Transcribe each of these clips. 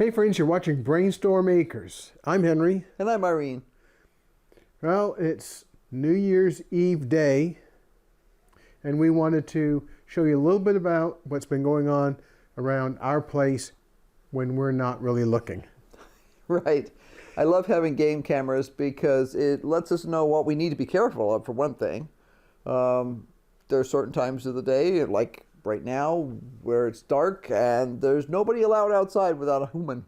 Hey friends, you're watching BrainStormAcres. I'm Henry. And I'm Irene. Well, it's New Year's Eve day, and we wanted to show you a little bit about what's been going on around our place when we're not really looking. Right. I love having game cameras because it lets us know what we need to be careful of, for one thing. There are certain times of the day, like right now, where it's dark and there's nobody allowed outside without a human.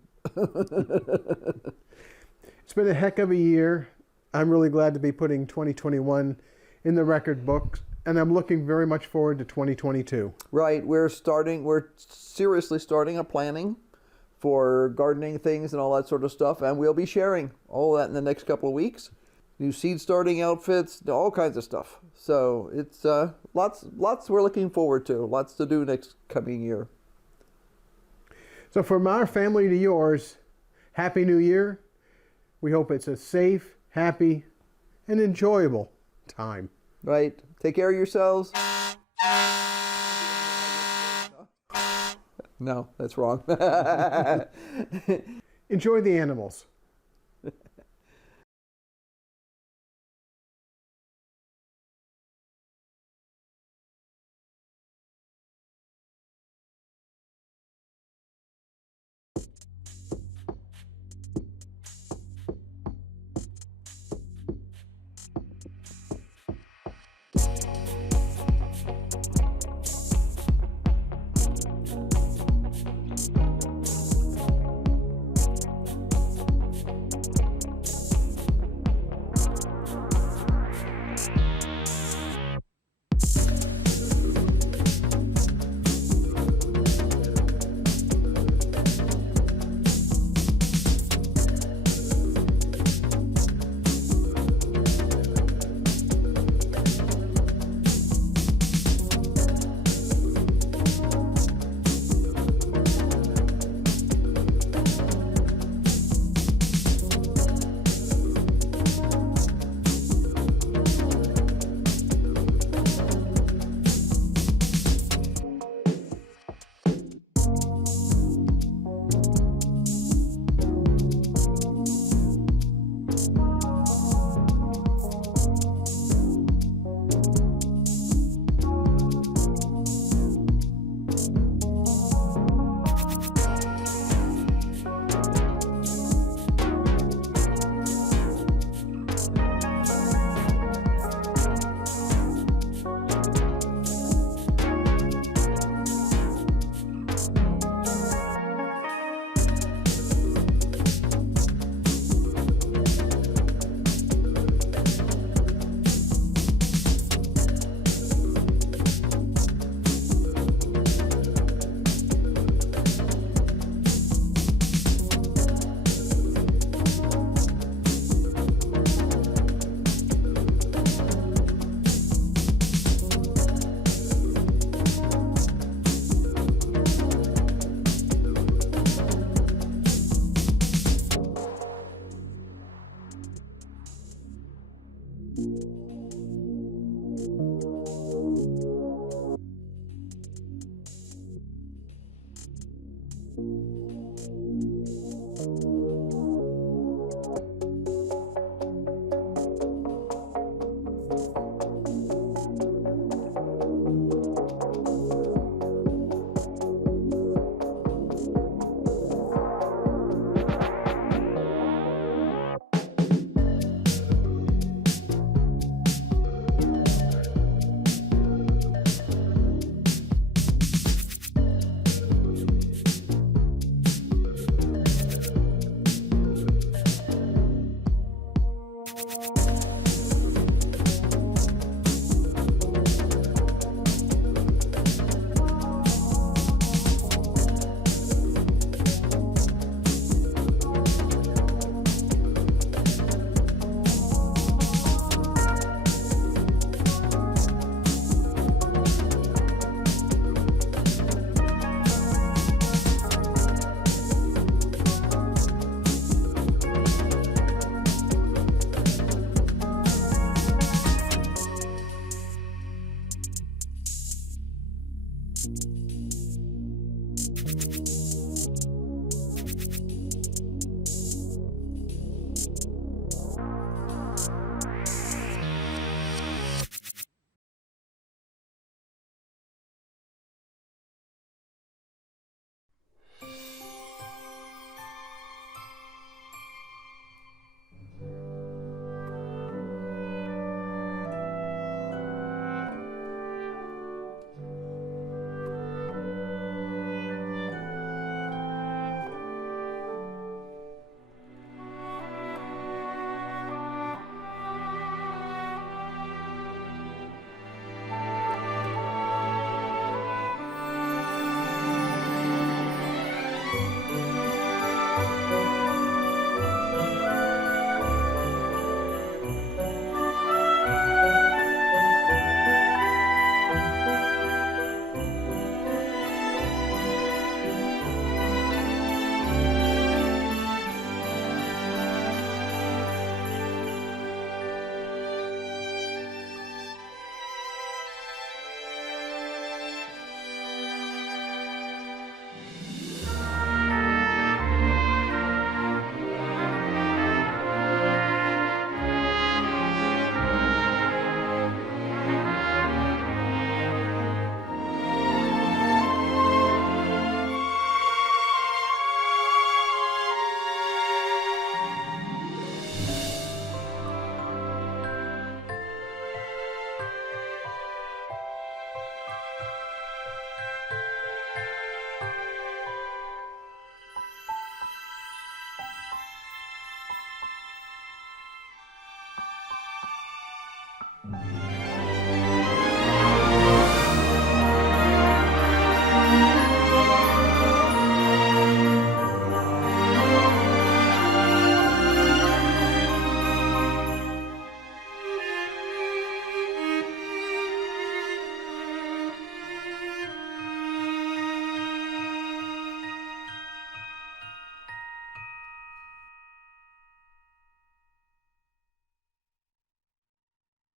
It's been a heck of a year. I'm really glad to be putting 2021 in the record books, and I'm looking very much forward to 2022. Right. We're seriously starting a planning for gardening things and all that sort of stuff, and we'll be sharing all that in the next couple of weeks. New seed starting outfits, all kinds of stuff. So it's lots we're looking forward to, lots to do next coming year. So from our family to yours, Happy New Year. We hope it's a safe, happy, and enjoyable time. Right. Take care of yourselves. No, that's wrong. Enjoy the animals.